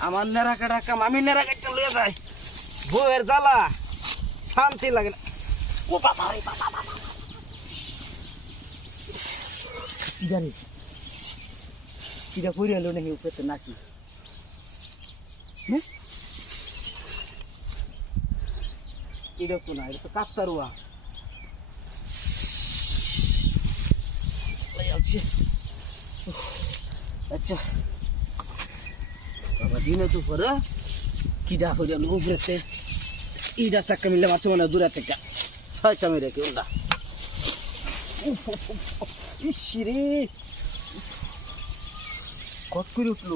আমার নেড়া কাটা কাম আমি নেড়া কাটতে লয়ে যাই বউয়ের জ্বালা শান্তি লাগে না। ও বাবা রে বাবা বাবা জানি কিটা পড়ে এলো নাকি উপরে নাকি? হ্যাঁ? এটা এটা তো কাপ্তারুয়া চলে যাচ্ছে। উফ, আচ্ছা। দিনে তো পরে কিডা হয়ে গেল উপরেতে ইডা চাক্কা মিলে মারছে মানে দূরে থেকে। ছয়টা মেরে কি ওটা ইসিরে কত করে উঠল?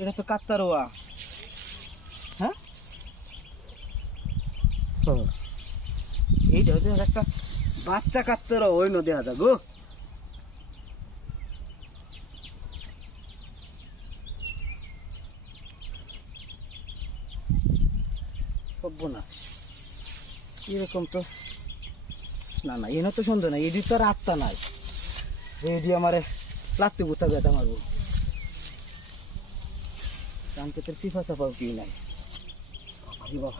এটা তো কাকতারোয়া হ্যাঁ? এইটা হচ্ছে একটা বাচ্চা কাকতারোয়া ওই নদী হাজা গো। না এরকম তো না না, এনে তো সুন্দর না এডি তো আর আত্মা নাই। এডি আমারে লাত্তি বুতা বেতা মারবো। কানকে তোর সিফা সাফাও কি নাই। বাবা।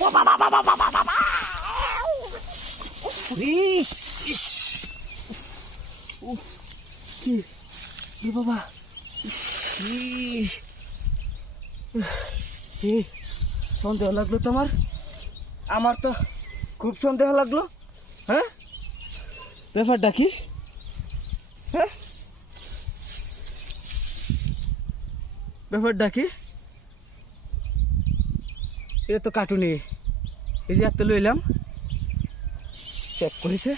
বাবা বাবা বাবা বাবা বাবা ইস ইস উফ, কি কি বাবা। সন্দেহ লাগল তোমার? আমার তো খুব সন্দেহ লাগল। হ্যাঁ? ব্যাপারটা কি? হ্যাঁ? ব্যাপারটা কি? এটা তো কাটুনি এই যে এত লইলাম। চেক করেছে।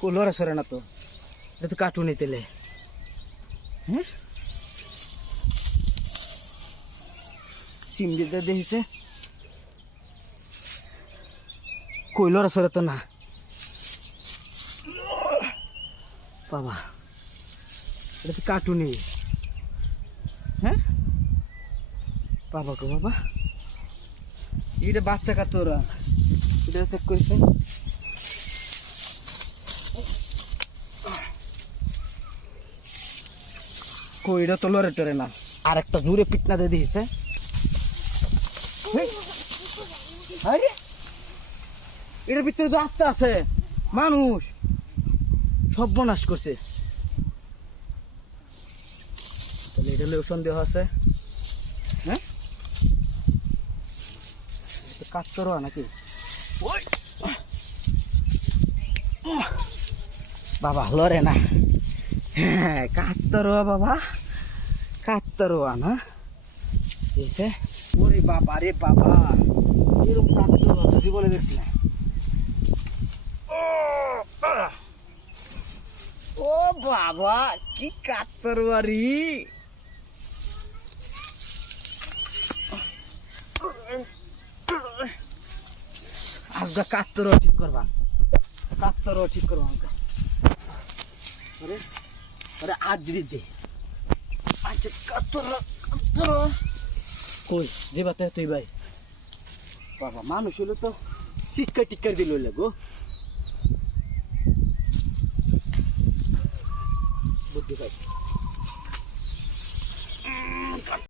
কোলরা সরে না তো। এটা তো কাটুনি তেলে। হ্যাঁ সিম দিতে দেখিছে। কইলরা সরে তো না। বাবা, এটা তো কাটুনি হ্যাঁ? বাবা গো বাবা। এটা বাচ্চা কাতরা। এটা চেক করেছে। কইটা তো লড়ে টরে না। আর একটা জোরে পিটনা দিয়ে দিয়েছে। এটার ভিতরে তো আত্মা আছে। মানুষ। সর্বনাশ করছে। তাহলে এটা হলেও সন্দেহ আছে। হ্যাঁ? কাজ করো নাকি? বাবা লড়ে না। হ্যাঁ কাত্তরোয়া বাবা কাত্তরোয়া না এসে, ওরে বাবা রে বাবা এরকম কাত্তরোয়া জীবনে দেখছি না। ও বাবা, কি কাত্তরোয়ারি আজকে কাত্তরোয়া ঠিক করবা। কাত্তরোয়া ঠিক করবা আমাকে। আরে আরে আট দিদি দে। আচ্ছা কাতর কাতর কই, যে বাতে তুই ভাই। বাবা, মানুষ হলো তো শিক্ষা টিক্কার দিল গো। বুদ্ধি ভাই।